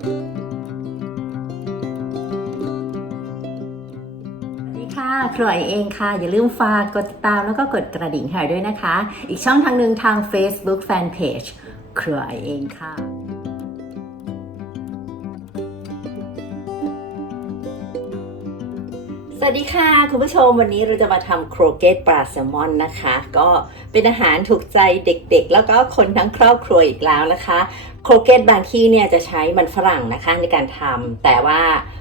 สวัสดีค่ะครัวเองค่ะ อย่าลืมฝากกดติดตามแล้วก็กดกระดิ่งให้ด้วยนะคะ อีกช่องทางหนึ่งทาง Facebook Fanpage ครัวเองค่ะสวัสดีค่ะ คุณผู้ชมวันนี้เราจะมาทำโครเกตปลาแซลมอนนะคะ ก็เป็นอาหารถูกใจเด็กๆ แล้วก็คนทั้งครอบครัวอีกแล้วนะคะ โครเกตบางที่เนี่ยจะใช้มันฝรั่งนะคะในการทำแต่ว่า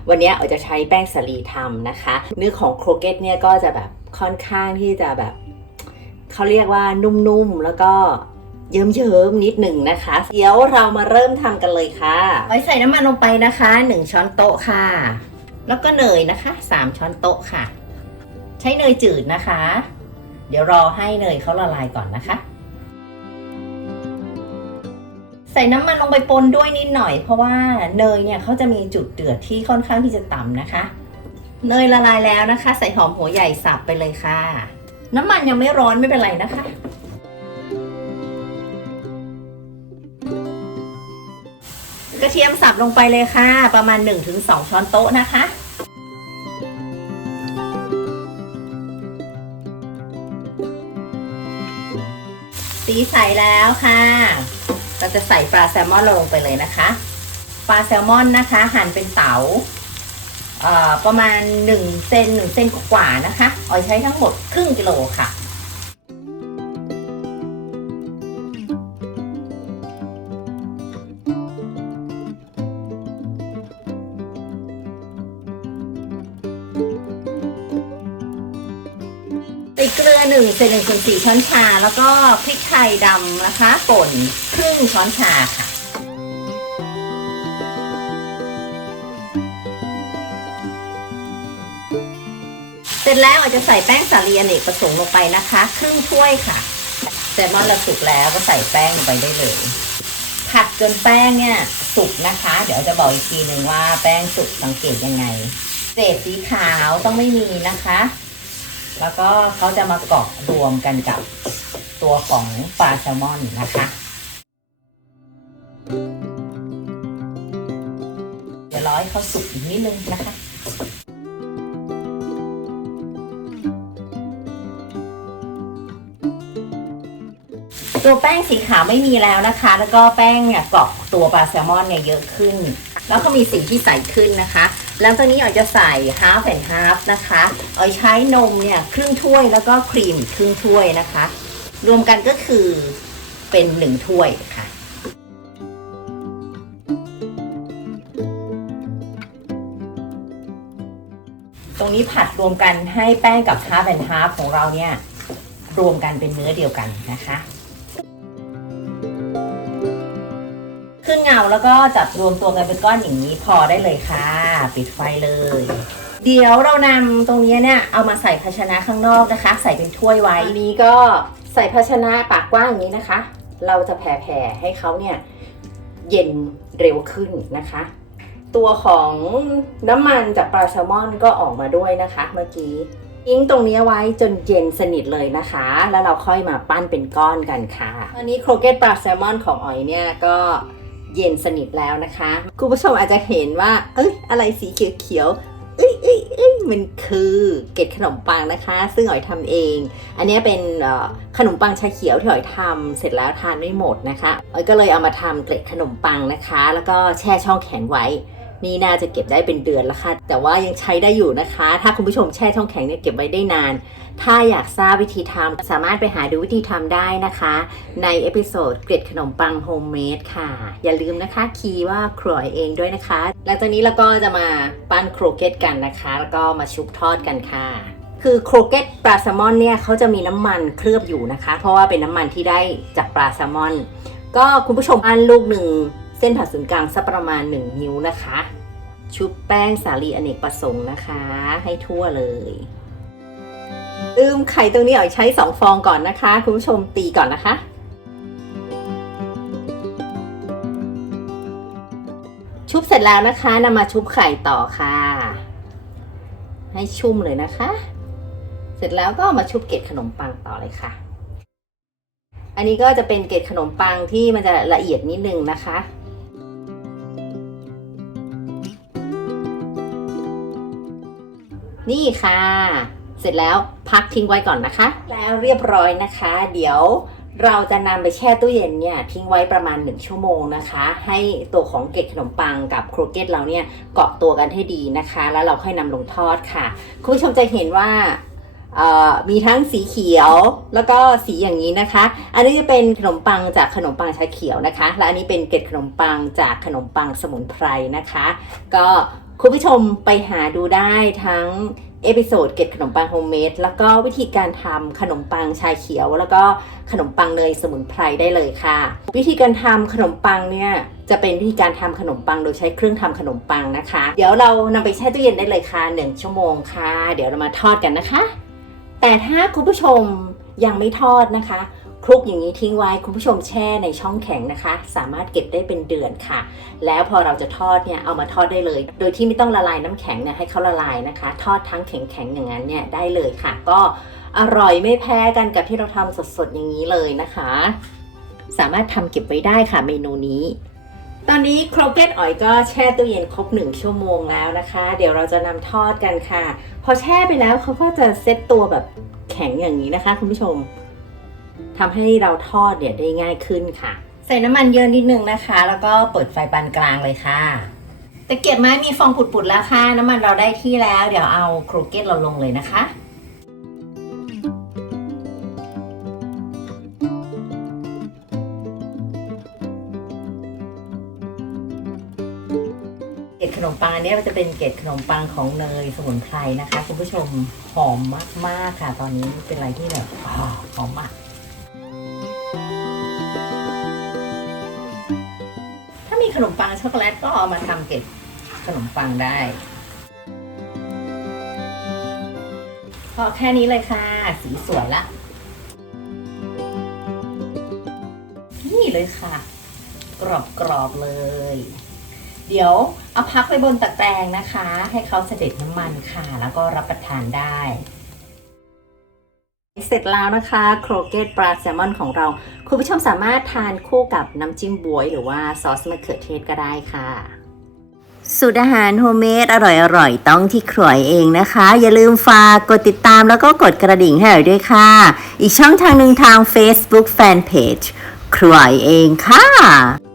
วันนี้เราจะใช้แป้งสาลีทำนะคะ เนื้อของโครเกตเนี่ยก็จะแบบค่อนข้างที่จะแบบเขาเรียกว่านุ่มๆแล้วก็เยิ้มๆนิดหนึ่งนะคะ เดี๋ยวเรามาเริ่มทำกันเลยค่ะไว้ใส่น้ำมันลงไปนะคะ 1 ช้อนโต๊ะค่ะ แล้วก็เนยนะคะ 3 ช้อนโต๊ะค่ะ ใช้เนยจืดนะคะ เดี๋ยวรอให้เนยเขาละลายก่อนนะคะ ส่น้ำมันลงไปปนด้วยนิดหน่อย เพราะว่าเนยเนี่ยเขาจะมีจุดเดือดที่ค่อนข้างที่จะต่ำนะคะ เนยละลายแล้วนะคะ ใส่หอมหัวใหญ่สับไปเลยค่ะ น้ำมันยังไม่ร้อนไม่เป็นไรนะคะ กระเทียมสับลงไปเลยค่ะ ประมาณ 1-2 ช้อนโต๊ะนะคะสีใสแล้วค่ะ เราจะใส่ปลาแซลมอนเราลงไปเลยนะคะ ปลาแซลมอนนะคะ หั่นเป็นเต๋าเอ่อประมาณ1เซน1เซนกว่าๆนะคะออยใช้ทั้งหมดครึ่งกิโลค่ะ ใส่เกลือ1เศษ1ส่วน4ช้อนชา แล้วก็พริกไทยดำนะคะป่นครึ่งช้อนชาค่ะ เสร็จแล้วอาจจะใส่แป้งสาลีอเนกประสงค์ลงไปนะคะ ครึ่งถ้วยค่ะแซลมอนเราสุกแล้วก็ใส่แป้งลงไปได้เลย ผัดจนแป้งเนี่ยสุกนะคะ เดี๋ยวจะบอกอีกทีหนึ่งว่าแป้งสุกสังเกตยังไงเศษสีขาวต้องไม่มีนะคะ แล้วก็เขาจะมาเกาะรวมกันกับตัวของปลาแซลมอนนะคะ เดี๋ยวร้อยเขาสุกอีกนิดนึงนะคะตัวแป้งสีขาวไม่มีแล้วนะคะ แล้วก็แป้งเนี่ยเกาะตัวปลาแซลมอนเนี่ยเยอะขึ้น แล้วก็มีสีที่ใสขึ้นนะคะ แล้วตอนนี้ออยจะใส่ half and half นะคะออยใช้นมเนี่ยครึ่งถ้วยแล้วก็ครีมครึ่งถ้วยนะคะ รวมกันก็คือเป็นหนึ่งถ้วยค่ะตรงนี้ผัดรวมกันให้แป้งกับ half and half ของเราเนี่ย รวมกันเป็นเนื้อเดียวกันนะคะ เงาแล้วก็จับรวมตัวกันเป็นก้อนอย่างนี้พอได้เลยค่ะ ปิดไฟเลย เดี๋ยวเรานำตรงนี้เนี่ยเอามาใส่ภาชนะข้างนอกนะคะ ใส่เป็นถ้วยไว้อันนี้ก็ใส่ภาชนะปากกว้างอย่างนี้นะคะ เราจะแผ่ๆให้เขาเนี่ยเย็นเร็วขึ้นนะคะ ตัวของน้ำมันจากปลาแซลมอนก็ออกมาด้วยนะคะ เมื่อกี้ทิ้งตรงนี้ไว้จนเย็นสนิทเลยนะคะ แล้วเราค่อยมาปั้นเป็นก้อนกันค่ะ อันนี้โครเกตปลาแซลมอนของอ๋อยเนี่ยก็ เย็นสนิทแล้วนะคะ คุณผู้ชมอาจจะเห็นว่า เอ้ย อะไรสีเขียวๆเอ้ยเอ้ยเอ้ยมันคือเกล็ดขนมปังนะคะ ซึ่งอ๋อยทำเอง อันนี้เป็นขนมปังชาเขียวที่อ๋อยทำเสร็จแล้วทานไม่หมดนะคะอ๋อยก็เลยเอามาทำเกล็ดขนมปังนะคะ แล้วก็แช่ช่องแข็งไว้ นี่น่าจะเก็บได้เป็นเดือนแล้วค่ะ แต่ว่ายังใช้ได้อยู่นะคะ ถ้าคุณผู้ชมแช่ช่องแข็งเนี่ยเก็บไว้ได้นาน ถ้าอยากทราบวิธีทำสามารถไปหาดูวิธีทำได้นะคะ ในเอพิโซดเกร็ดขนมปังโฮมเมดค่ะ อย่าลืมนะคะคีย์ว่าครัวเองด้วยนะคะ หลังจากนี้เราก็จะมาปั้นโครเกตกันนะคะ แล้วก็มาชุบทอดกันค่ะคือโครเกตปลาแซลมอนเนี่ยเขาจะมีน้ำมันเคลือบอยู่นะคะ เพราะว่าเป็นน้ำมันที่ได้จากปลาแซลมอน ก็คุณผู้ชมปั้นลูกหนึ่ง เส้นผ่าศูนย์กลางสักประมาณ 1 นิ้วนะคะ ชุบแป้งสาลีอเนกประสงค์นะคะ ให้ทั่วเลยลืมไข่ตรงนี้อ๋อยใช้ 2 ฟองก่อนนะคะ คุณผู้ชมตีก่อนนะคะ ชุบเสร็จแล้วนะคะนำมาชุบไข่ต่อค่ะ ให้ชุ่มเลยนะคะ เสร็จแล้วก็มาชุบเกล็ดขนมปังต่อเลยค่ะ อันนี้ก็จะเป็นเกล็ดขนมปังที่มันจะละเอียดนิดนึงนะคะ นี่ค่ะ เสร็จแล้วพักทิ้งไว้ก่อนนะคะ แล้วเรียบร้อยนะคะ เดี๋ยวเราจะนำไปแช่ตู้เย็นเนี่ยทิ้งไว้ประมาณ 1 ชั่วโมงนะคะ ให้ตัวของเกล็ดขนมปังกับโครเกตเราเนี่ยเกาะตัวกันให้ดีนะคะ แล้วเราค่อยนำลงทอดค่ะ คุณผู้ชมจะเห็นว่ามีทั้งสีเขียวแล้วก็สีอย่างนี้นะคะ อันนี้จะเป็นขนมปังจากขนมปังชาเขียวนะคะ และอันนี้เป็นเกล็ดขนมปังจากขนมปังสมุนไพรนะคะ ก็ คุณผู้ชมไปหาดูได้ทั้งเอพิโซดเกล็ดขนมปังโฮมเมดแล้วก็วิธีการทำขนมปังชาเขียว แล้วก็ขนมปังเนยสมุนไพรได้เลยค่ะ วิธีการทำขนมปังเนี่ยจะเป็นวิธีการทำขนมปังโดยใช้เครื่องทำขนมปังนะคะ เดี๋ยวเรานำไปแช่ตู้เย็นได้เลยค่ะ 1 ชั่วโมงค่ะ เดี๋ยวเรามาทอดกันนะคะ แต่ถ้าคุณผู้ชมยังไม่ทอดนะคะ คลุกอย่างนี้ทิ้งไว้คุณผู้ชมแช่ในช่องแข็งนะคะ สามารถเก็บได้เป็นเดือนค่ะ แล้วพอเราจะทอดเนี่ยเอามาทอดได้เลย โดยที่ไม่ต้องละลายน้ำแข็งเนี่ยให้เขาละลายนะคะ ทอดทั้งแข็งๆอย่างนั้นเนี่ยได้เลยค่ะ ก็อร่อยไม่แพ้กันกับที่เราทำสดๆอย่างนี้เลยนะคะ สามารถทำเก็บไว้ได้ค่ะเมนูนี้ตอนนี้โครเกตอ๋อยก็แช่ตู้เย็นครบหนึ่งชั่วโมงแล้วนะคะ เดี๋ยวเราจะนำทอดกันค่ะ พอแช่ไปแล้วเขาก็จะเซตตัวแบบแข็งอย่างนี้นะคะ คุณผู้ชม ทำให้เราทอดเนี่ยได้ง่ายขึ้นค่ะ ใส่น้ำมันเยอะนิดนึงนะคะ แล้วก็เปิดไฟปานกลางเลยค่ะตะเกียบไม้มีฟองปุดๆแล้วค่ะ น้ำมันเราได้ที่แล้ว เดี๋ยวเอาโครเกตเราลงเลยนะคะเกล็ดขนมปังอันนี้มันจะเป็นเกล็ดขนมปังของเนยสมุนไพรนะคะ คุณผู้ชมหอมมากๆค่ะ ตอนนี้เป็นอะไรที่แบบอ๋อหอมมาก นมปังช็อกโกแลตก็เอามาทำเกล็ดขนมปังได้พอแค่นี้เลยค่ะ สีสวยละ นี่เลยค่ะ กรอบๆเลย เดี๋ยวเอาพักไปบนตะแกรงนะคะ ให้เขาเสด็จน้ำมันค่ะ แล้วก็รับประทานได้ เสร็จแล้วนะคะโครเกตปลาแซลมอนของเรา คุณผู้ชมสามารถทานคู่กับน้ำจิ้มบวย หรือว่าซอสมะเขือเทศก็ได้ค่ะสูตรอาหารโฮมเมดอร่อยๆต้องที่ครัวเองนะคะ อย่าลืมฝากกดติดตามแล้วก็กดกระดิ่งให้เราด้วยค่ะ อีกช่องทางหนึ่งทาง Facebook Fanpage ครัวเองค่ะ